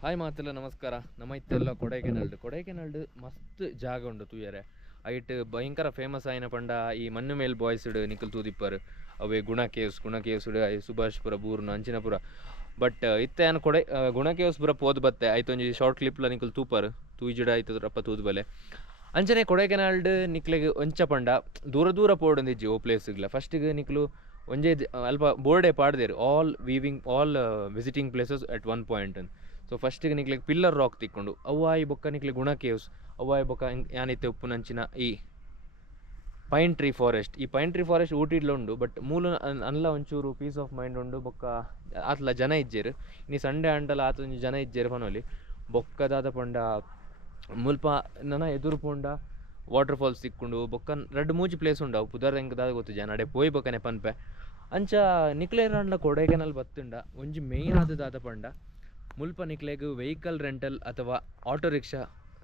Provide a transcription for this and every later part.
Hi ಮಾತೆಲ್ಲ ನಮಸ್ಕಾರ. ನಮ್ಮ ಇತ್ತೆಲ್ಲ ಕೊಡೈಕೆನಾಲ್ಡ್ ಮಸ್ತ್ ಜಾಗ ಉಂಡು ತೂಯರೆ. ಐಟ್ ಭಯಂಕರ ಫೇಮಸ್ ಆಯ್ನ ಪಂಡ ಈ ಮಣ್ಣು ಮೇಲ್ ಬಾಯ್ಸ್ಡ್ ನಿಕಲ್ ತೂದಿಪ್ಪರು ಅವೇ ಗುಣ ಕೇವ್ಸ್ಡ್ ಸುಭಾಷ್ಪುರ ಬೂರ್ನ ಅಂಚಿನಪುರ. ಬಟ್ ಇತ್ತೆ ಏನು ಗುಣ ಕೇವ್ಸ್ ಪೂರ ಪೋದು ಬತ್ತೆ ಐತೊಂಜಿ ಶಾರ್ಟ್ ಕ್ಲಿಪ್ಲ ನಿಕಲ್ ತೂಪರು ತೂಜಿಡ ಆಯ್ತದ ರಪ್ಪ ತೂದು ಬಲೆ ಅಂಚನೆ ಕೊಡೈಕೆನಾಲ್ಡ್ ನಿಕ್ಲೆಗ್ ಒಂಚ ಪಂಡ ದೂರ ದೂರ ಪೋಡೊಂದಿಜ್ಜಿ ಓ ಪ್ಲೇಸ್ಗ್ಲ. ಫಸ್ಟಿಗೆ ನಿಕ್ಲು ಒಂಜೇ ಅಲ್ಪ ಬೋರ್ಡೇ ಪಾಡ್ದೇರು all visiting places at one point ಅಂತ. ಸೊ ಫಸ್ಟಿಗೆ ನಿಕ್ಲೆಗ್ ಪಿಲ್ಲರ್ ರಾಕ್ ತಿಕ್ಕೊಂಡು ಅವಾಯಿ ಬೊಕ್ಕ ನಿಕ್ಲೆ ಗುಣ ಕೇವ್ಸ್ ಅವಾಯಿ ಬೊಕ್ಕ ಯಾನಿತ್ತೆ ಉಪ್ಪುನಂಚಿನ ಈ ಪೈನ್ ಟ್ರೀ ಫಾರೆಸ್ಟ್ ಊಟಿಡ್ಲ ಉಂಡು. ಬಟ್ ಮೂಲ ಅನ್ಲ ಒಂಚೂರು ಪೀಸ್ ಆಫ್ ಮೈಂಡ್ ಉಂಡು. ಬೊಕ್ಕ ಆತ್ಲ ಜನ ಇಜ್ಜೇರು ಇನಿ ಸಂಡೇ ಅಂಡಲ ಆತೊಂಜಿ ಜನ ಇಜ್ಜೇರು ಪನೊಲಿ ಬೊಕ್ಕದಾದ ಪಂಡ ಮುಲ್ಪ ನನ ಎದುರು ಪೋಂಡ ವಾಟರ್ ಫಾಲ್ಸ್ ತಿಕ್ಕೊಂಡು ಬೊಕ್ಕ ರಡ್ಡು ಮೂಜಿ ಪ್ಲೇಸ್ ಉಂಡು ಅವು ಪುದರ್ ಹೆಂಗೆ ದಾದ ಗೊತ್ತು ಜನ ಅಡೆ ಪೋಯ್ ಬೊಕ್ಕನೆ ಪನ್ಪೆ ಅಂಚ ನಿಕ್ಲೇರಂಡ್ಲ ಕೊಡೈಕೆನಾಲ್ ಬತ್ತುಂಡ ಒಂಜಿ ಮೇಯ್ನ್ ಆದದಾದ ಪಂಡ ಮುಲ್ಪ ನಿಕ್ಲೆಗ್ ವೆಹಿಕಲ್ ರೆಂಟಲ್ ಅಥವಾ ಆಟೋ ರಿಕ್ಷಾ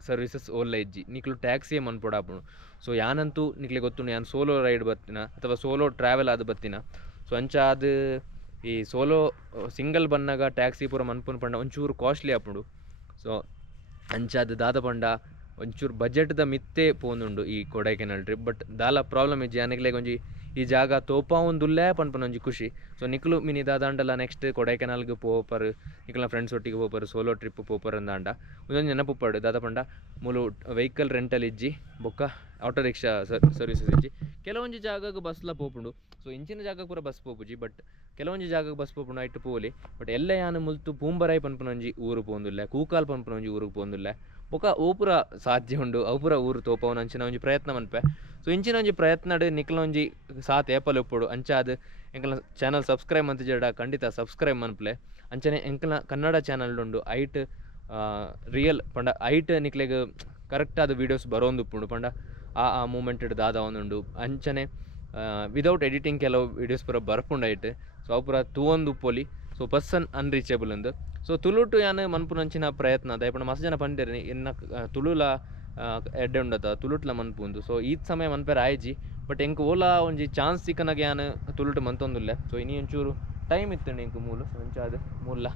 ಸರ್ವಿಸಸ್ ಓಲ್ಲ ಇಜ್ಜಿ ನಿಕ್ಲು ಟ್ಯಾಕ್ಸಿಯೇ ಮನ್ಪೊಡಾಪುಣು. ಸೊ ಯಾನಂತೂ ನಿಕ್ಲೆ ಗೊತ್ತುಂಡು ಯಾನ್ ಸೋಲೋ ರೈಡ್ ಬತ್ತಿನ ಅಥವಾ ಸೋಲೋ ಟ್ರಾವೆಲ್ ಆದ ಬತ್ತಿನ. ಸೊ ಅಂಚ ಅದು ಈ ಸೋಲೋ ಸಿಂಗಲ್ ಬನ್ನಾಗ ಟ್ಯಾಕ್ಸಿ ಪೂರ ಮನ್ಪುನ ಪಂಡ ಒಂಚೂರು ಕಾಸ್ಟ್ಲಿ ಆಪುಂಡು. ಸೊ ಅಂಚ ಅದು ದಾದ ಪಂಡ ಒಂಚೂರು ಬಜೆಟ್ದ ಮಿತ್ತೇ ಪೋನುಂಡು ಈ ಕೊಡೈಕೆನಾಲ್ ಟ್ರಿಪ್. ಬಟ್ ದಾಲ ಪ್ರಾಬ್ಲಮ್ ಇಜ್ಜಿ ಯಾನಿಕ್ಲೆಗ್ ಒಂಜಿ ಈ ಜಾಗ ತೋಪಾವೊಂದುಲ್ಲೇ ಪನ್ಪನ ಒಂಜಿ ಖುಷಿ. ಸೊ ನಿಕ್ಲು ಮಿನಿ ದಾದಾಂಡಲ ನೆಕ್ಸ್ಟ್ ಕೊಡೈಕೆನಾಲ್ಗೆ ಪೋಪರು ನಿಕ್ಲ ಫ್ರೆಂಡ್ಸ್ ಒಟ್ಟಿಗೆ ಪೋಪರು ಸೋಲೋ ಟ್ರಿಪ್ ಪೋಪರ್ ಅಂದಾಂಡ ಒಂದೊಂದು ನೆನಪುಪ್ಪಾಡು ದಾದ ಪಂಡ ಮೂಲು ವೆಹಿಕಲ್ ರೆಂಟಲ್ ಇಜ್ಜಿ ಬೊಕ್ಕ ಆಟೋ ರಿಕ್ಷಾ ಸರ್ವಿಸಸ್ ಇಜ್ಜಿ. ಕೆಲವೊಂಜಿ ಜಾಗಕ್ಕೆ ಬಸ್ಲ ಪೋಪುಂಡು. ಸೊ ಇಂಚಿನ ಜಾಗ ಪೂರ ಬಸ್ ಪೋಪುಜಿ. ಬಟ್ ಕೆಲವೊಂಜಿ ಜಾಗಕ್ಕೆ ಬಸ್ ಪೋಪುಂಡು ಐಟ್ ಪೋಲಿ. ಬಟ್ ಎಲ್ಲ ಯಾನು ಮುಲ್ತು ಪೂಂಬರೈ ಪನ್ಪನ ಒಂಜಿ ಊರು ಪೋಂದುಲ್ಲೆ ಕೂಕಾಲ್ ಪನ್ಪನ ಒಂಜಿ ಊರಿಗೆ ಪೋಂದುಲ್ಲೆ ಬೊಕ್ಕ ಅವು ಪೂರ ಸಾಧ್ಯ ಉಂಡು ಅವು ಪೂರ ಊರು ತೋಪವನ ಅಂಚಿನ ಒಂಜಿ ಪ್ರಯತ್ನ ಮನ್ಪೆ. ಸೊ ಇಂಚಿನ ಒಂಜಿ ಪ್ರಯತ್ನಡ್ ನಿಕ್ಲ ಒಂಜಿ ಸಾತ್ ಏಪಲ್ ಉಪ್ಪುಡು ಅಂಚ ಅದು ಎಂಕಲ್ನ ಚಾನಲ್ ಸಬ್ಸ್ಕ್ರೈಬ್ ಮಂತ್ ಜಡ ಖಂಡಿತ ಸಬ್ಸ್ಕ್ರೈಬ್ ಮನ್ಪ್ಲೆ. ಅಂಚನೆ ಎಂಕಲ್ನ ಕನ್ನಡ ಚಾನಲ್ ಉಂಡು ಐಟ್ ರಿಯಲ್ ಪಂಡ ಐಟ್ ನಿಕ್ಲೆಗ್ ಕರೆಕ್ಟ್ ಆದ ವೀಡಿಯೋಸ್ ಬರೋಂದುಪ್ಪುಂಡು ಪಂಡ ಆ ಮೂಮೆಂಟ್ ದಾದ ಒಂದುಂಡು ಅಂಚನೆ ವಿದೌಟ್ ಎಡಿಟಿಂಗ್ ಕೆಲವು ವೀಡಿಯೋಸ್ ಪೂರ ಬರ್ಪುಂಡು ಐಟ್. ಸೊ ಅವು ಪೂರ ತೂವೊಂದು ಉಪ್ಪೊಲಿ. ಸೊ ಪರ್ಸನ್ ಅನ್ರೀಚೇಬಲ್ ಅಂದು. ಸೊ ತುಳುಟು ಯಾನು ಮನ್ಪುನಂಚಿನ ಪ್ರಯತ್ನ ದಯಪಂಡ ಮಸ್ತ್ ಜನ ಪಂಡೇರಿ ಇನ್ನ ತುಳುಲ ಎಡ್ಡೆ ಉಂಡತ ತುಳುಟ್ಲ ಮನ್ಪುಂದು. ಸೊ ಈತ್ ಸಮಯ ಮನ್ಪೇರ ಆಯ್ಜಿ. ಬಟ್ ಎಂಕ್ ಓಲಾ ಒಂಜಿ ಚಾನ್ಸ್ ಸಿಕ್ಕನಾಗ ಯಾನು ತುಳುಟು ಮಂತೊಂದುಲ್ಲೆ. ಸೊ ಇನಿ ಒಂಚೂರು ಟೈಮ್ ಇತ್ತಂಡು ಎಂಕ್ ಮೂಲು ಒಂಚ ಅದು ಮೂಲ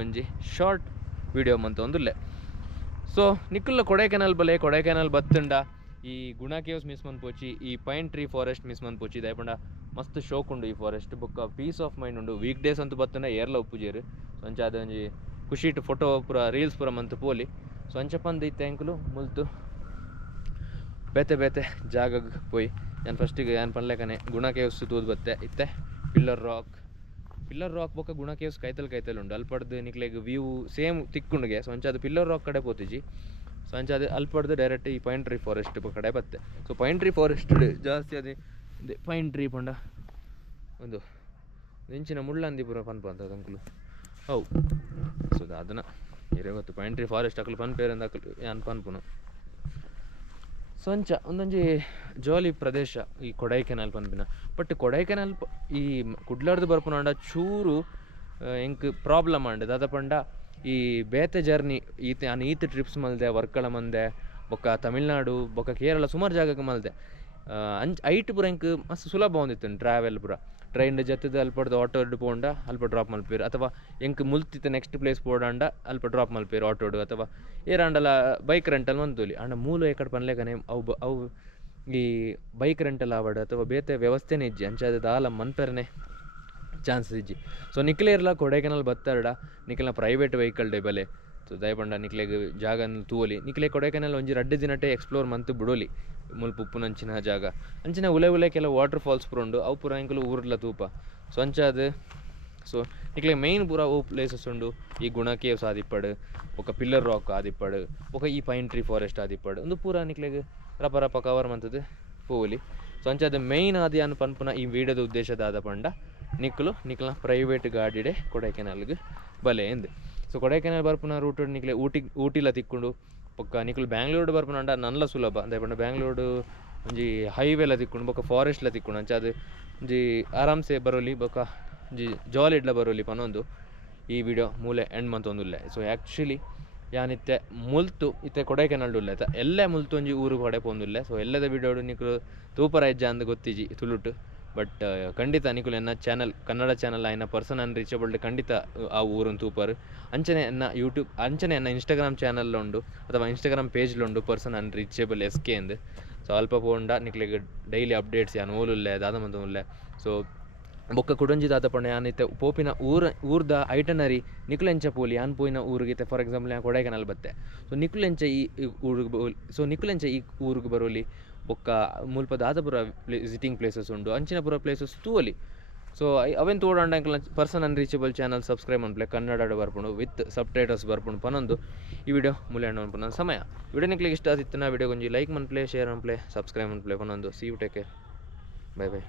ಒಂಜಿ ಶಾರ್ಟ್ ವೀಡಿಯೋ ಮಂತೊಂದುಲ್ಲೆ. ಸೊ ನಿಕ್ಕುಲ್ಲ ಕೊಡೈಕೆನಾಲ್ ಬತ್ತುಂಡ ಈ ಗುಣ ಕೇವ್ಸ್ ಮಿಸ್ ಮನ್ಪೋಚಿ ಈ ಪೈನ್ ಟ್ರೀ ಫಾರೆಸ್ಟ್ ಮಿಸ್ ಮನ್ಪೋಚಿ ದಯಪಂಡ ಮಸ್ತ್ ಶೋಕ್ ಉಂಡು ಈ ಫಾರೆಸ್ಟ್ ಬೊಕ್ಕ ಪೀಸ್ ಆಫ್ ಮೈಂಡ್ ಉಂಡು. ವೀಕ್ ಡೇಸ್ ಅಂತೂ ಬತ್ತುಂಡ ಏರ್ಲ ಉಪ್ಪುಜೇರು. ಸೊ ಅಂಚ ಅದೊಂಜಿ ಖುಷಿ ಇಟ್ಟು ಫೋಟೋ ಪೂರ ರೀಲ್ಸ್ ಪೂರ ಮಂತ್ ಪೋಲಿ. ಸೊ ಅಂಚ ಪಂದು ಇತ್ತೆ ಎಂಕುಲು ಮುಲ್ತು ಬೇತೆ ಜಾಗಕ್ಕೆ ಪೋಯಿ ನಾನು ಫಸ್ಟಿಗೆ ಏನು ಪನ್ಲೆಕನೆ ಗುಣ ಕೇವ್ಸ್ ತೂದು ಬತ್ತೆ ಇತ್ತೆ ಪಿಲ್ಲರ್ ರಾಕ್ ಬೊಕ್ಕ ಗುಣ ಕೇವ್ಸ್ ಕೈತಲ್ ಉಂಡು ಅಲ್ಪಡ್ದು ನಿಕ್ಲೆಗ್ ವ್ಯೂ ಸೇಮ್ ತಿಕ್ಕುಂಡುಗೆ. ಸೊ ಅಂಚ ಅದು ಪಿಲ್ಲರ್ ರಾಕ್ ಕಡೆ ಪೋತಿಜಿ. ಸೊ ಅಂಚ ಅದು ಅಲ್ಪಡ್ದು ಡೈರೆಕ್ಟ್ ಈ ಪೈನ್ ಟ್ರೀ ಫಾರೆಸ್ಟ್ ಕಡೆ ಬತ್ತೆ. ಸೊ ಪೈನ್ ಟ್ರೀ ಫಾರೆಸ್ಟ್ ಜಾಸ್ತಿ ಅದೇ ಪೈನ್ ಟ್ರೀ ಪಂಡ ಒಂದು ಇಂಚಿನ ಮುಳ್ಳಂದಿ ಪೂರ ಪನ್ಪ ಅಂತ ಅಂಕಲು ಹೌ. ಸೊ ಅದನ್ನ ಇರೇ ಗೊತ್ತು ಪೈನ್ ಟ್ರೀ ಫಾರೆಸ್ಟ್ ಅಕಲು ಪನ್ಪೇರಿಂದ ಅಕಲು ಯಾನ್ ಪನ್ಪುನು. ಸೊ ಅಂಚ ಒಂದೊಂಜಿ ಜಾಲಿ ಪ್ರದೇಶ ಈ ಕೊಡೈಕೆನಾಲ್ ಪನ್ಪಿನ. ಬಟ್ ಕೊಡೈಕೆನಾಲ್ ಈ ಕುಡ್ಲಾರ್ದು ಬರ್ಪುನಾಂಡ ಚೂರು ಎಂಕ್ ಪ್ರಾಬ್ಲಮ್ ಆಂಡ್ ದಾದ ಪಂಡ ಈ ಬೇತೆ ಜರ್ನಿ ಈತ್ ಟ್ರಿಪ್ಸ್ ಮಲ್ದೆ ವರ್ಕಳ ಮಂದೆ ಬೊಕ್ಕ ತಮಿಳ್ನಾಡು ಬೊಕ್ಕ ಕೇರಳ ಸುಮಾರು ಜಾಗಕ್ಕೆ ಮಲ್ದೆ ಐಟ್ ಪೂರ ಎಂಕ್ ಮಸ್ತ್ ಸುಲಭ ಹೊಂದಿತ್ತು ಟ್ರಾವೆಲ್ ಪೂರ. ಟ್ರೈನ್ ಜತ್ತದ ಅಲ್ಪಡ್ದು ಆಟೋಡ್ ಪೋಂಡ ಅಲ್ಪ ಡ್ರಾಪ್ ಮಲ್ಪೇರು ಅಥವಾ ಎಂಕ್ ಮುಲ್ತಿತ್ತು ನೆಕ್ಸ್ಟ್ ಪ್ಲೇಸ್ ಪೋಡಾಂಡ ಅಲ್ಪ ಡ್ರಾಪ್ ಮಲ್ಪೇರು ಆಟೋಡು ಅಥವಾ ಏರಾಂಡಲ ಬೈಕ್ ರೆಂಟಲ್ ಮಂತೋಲಿ ಆಂಡ ಮೂಲು ಎಕಡೆ ಪನ್ಲೇಕನೆ ಅವು ಈ ಬೈಕ್ ರೆಂಟಲ್ ಆವಡು ಅಥವಾ ಬೇತೆ ವ್ಯವಸ್ಥೆನೇ ಇಜ್ಜಿ ಅಂಚಾದ ದಾಲ ಮನ್ಪೆರನೆ ಚಾನ್ಸಸ್ ಇಜ್ಜಿ. ಸೊ ನಿಕ್ಲೇರ್ಲ ಕೊಡೈಕೆನಾಲ್ ಬತ್ತಾರ್ಡ ನಿಕ್ಲೆನ ಪ್ರೈವೇಟ್ ವೆಹಿಕಲ್ ಡೇ ಬಲೆ. ಸೊ ದಯಪಂಡ ನಿಕ್ಲೆಗ್ ಜಾಗನ ತೂವಲಿ ನಿಕ್ಲೆ ಕೊಡೈಕೆನಾಲ್ ಒಂಜಿ 2 ದಿನಟೆ ಎಕ್ಸ್ಪ್ಲೋರ್ ಮಂತ್ ಬಿಡೋಲಿ ಮುಲ್ಪ ಉಪ್ಪುನಂಚಿನ ಜಾಗ. ಅಂಚಿನ ಉಲೆ ಕೆಲವು ವಾಟರ್ ಫಾಲ್ಸ್ ಪೂರ ಉಂಡು ಅವು ಪೂರ ಎಂಕಲು ಊರ್ಲ ತೂಪ. ಸೊ ಅಂಚ ಅದು ಸೊ ನಿಕ್ಲೆಗ್ ಮೇಯ್ನ್ ಪೂರ ಅವು ಪ್ಲೇಸಸ್ ಉಂಡು. ಈ ಗುಣ ಕೇವ್ಸ್ ಆದಿಪ್ಪಡು ఒక ಪಿಲ್ಲರ್ ರಾಕ್ ಆದಿಪ್ಪಡು ఒక ಈ ಪೈನ್ ಟ್ರೀ ಫಾರೆಸ್ಟ್ ಆದಿಪ್ಪಡು ಒಂದು ಪೂರ ನಿಕ್ಲೆಗ್ ರಪ ಕವರ್ ಮಂತದ್ದು ಪೋಲಿ. ಸೊ ಅಂಚ ಅದು ಮೇಯ್ನ್ ಆದಿ ಅನ್ ಪನ್ಪುನ ಈ ವೀಡಿಯೋದ ಉದ್ದೇಶದಾದ ಪಂಡ ನಿಕ್ಲ ಪ್ರೈವೇಟ್ ಗಾಡಿಡೆ ಕೊಡೈಕೆನಾಲ್ಗೆ ಬಲೆ ಎಂದು. ಸೊ ಕೊಡೈಕೆನಾಲ್ ಬರ್ಪುನ ರೂಟ್ ನಿಕ್ಲೆ ಊಟಿಲ ತಿಕ್ಕೊಂಡು ಬೊಕ್ಕ ನಿಕ್ಲು ಬ್ಯಾಂಗ್ಳೂರು ಬರ್ಪುನಂಡ ನನ್ಲ ಸುಲಭ ಅಂದಪಂಡ ಬ್ಯಾಂಗ್ಳೂರು ಒಂಜಿ ಹೈವೇಲ ತಿಕ್ಕೊಂಡು ಬೊಕ್ಕ ಫಾರೆಸ್ಟ್ಲ ತಿಕ್ಕೊಂಡು ಅಂಚ ಅದು ಒಂಜಿ ಆರಾಮ್ಸೆ ಬರೋಲಿ ಬೊಕ್ಕ ಒಂಜಿ ಜಾಲಿಡ್ಲ ಬರೋಲಿ ಪನೊಂದು ಈ ವಿಡಿಯೋ ಮೂಲೆ ಎಂಡ್ ಮಂತೊಂದುಲ್ಲೆ. ಸೊ ಆ್ಯಕ್ಚುಲಿ ಯಾನಿತ್ತೆ ಮುಲ್ತು ಇತ್ತೆ ಕೊಡೈಕೆನಾಲ್ ಉಲ್ಲೆ ಎಲ್ಲೇ ಮುಲ್ತು ಒಂಜಿ ಊರು ಕಡೆ ಪೋಂದುಲ್ಲೆ. ಸೊ ಎಲ್ಲದ ವಿಡಿಯೋಡು ನಿಕ್ಲು ತೂಪರ ಹೆಜ್ಜೆ ಅಂದ್ ಗೊತ್ತಿಜಿ ತುಳುಟು. ಬಟ್ ಖಂಡಿತ ನಿಕುಲು ಎನ್ನ ಚಾನಲ್ ಕನ್ನಡ ಚಾನಲ್ ಆಯ್ನ ಪರ್ಸನ್ ಅನ್ರೀಚಬಲ್ ಖಂಡಿತ ಆ ಊರನ್ನು ತೂಪರ್. ಅಂಚನೆ ಎನ್ನ ಯೂಟ್ಯೂಬ್ ಅಂಚನೆ ಎನ್ನ ಇನ್ಸ್ಟಾಗ್ರಾಮ್ ಚಾನಲ್ ಉಂಡು ಅಥವಾ ಇನ್ಸ್ಟಾಗ್ರಾಮ್ ಪೇಜ್ಲುಂಡು ಪರ್ಸನ್ ಅನ್ರೀಚಬಲ್ SK ಎಂದು. ಸೊ ಅಲ್ಪ ಪೋಂಡ ನಿಕ್ಲಿಗೆ ಡೈಲಿ ಅಪ್ಡೇಟ್ಸ್ ಯಾನು ಓಲುಲ್ಲೆ ದಾದ ಮಂತ ಉಲ್ಲೆ. ಸೊ ಬೊಕ್ಕ ಕುಡಂಜಿ ದಾದ ಪಂಡ ಯಾನೈತೆ ಪೋಪಿನ ಊರ್ದ ಐಟನರಿ ನಿಕುಲೆಂಚ ಪೋಲಿ ಯಾನ್ ಪೋಯಿನ ಊರಿಗೈತೆ. ಫಾರ್ ಎಕ್ಸಾಂಪಲ್ ನಾನು ಕೊಡೈಕೆನಾಲ್ ಬತ್ತೆ. ಸೊ ನಿಕುಲೆಂಚ ಈ ಊರಿಗೆ ಬರೋಲಿ ಬೊಕ್ಕ ಮುಲ್ಪ ದಾದ ಪೂರ ವಿಸಿಟಿಂಗ್ ಪ್ಲೇಸಸ್ ಉಂಡು ಅಂಚಿನ ಪೂರ ಪ್ಲೇಸಸ್ ತೂವಲಿ. ಸೊ ಅವೆನ್ ತೋಡಾಂಡ ಅಂಕಲ್ನ ಪರ್ಸನ್ ಅನ್ರೀಚಬಲ್ ಚಾನಲ್ ಸಬ್ಸ್ಕ್ರೈಬ್ ಮನ್ಪ್ಲೆ ಕನ್ನಡ ಬರ್ಪುಂಡು ವಿತ್ ಸಬ್ ಟೈಟಲ್ಸ್ ಬರ್ಪುಂಡು ಪನೊಂದು ಈ ವಿಡಿಯೋ ಮುಲೆಂಡ್ ಅನ್ಪುನ ಸಮಯ. ವಿಡಿಯೋ ನಿಕ್ಲಿಗೆ ಇಷ್ಟ ಆದಿತ್ತು ನಾ ವಿಡಿಯೋ ಗೊಂಜಿ ಲೈಕ್ ಮನ್ಪ್ಲೆ ಶೇರ್ ಮನ್ಪ್ಲೆ ಸಬ್ಸ್ಕ್ರೈಬ್ ಮನ್ಪ್ಲೆ ಪನೊಂದು. See you take care. Bye by.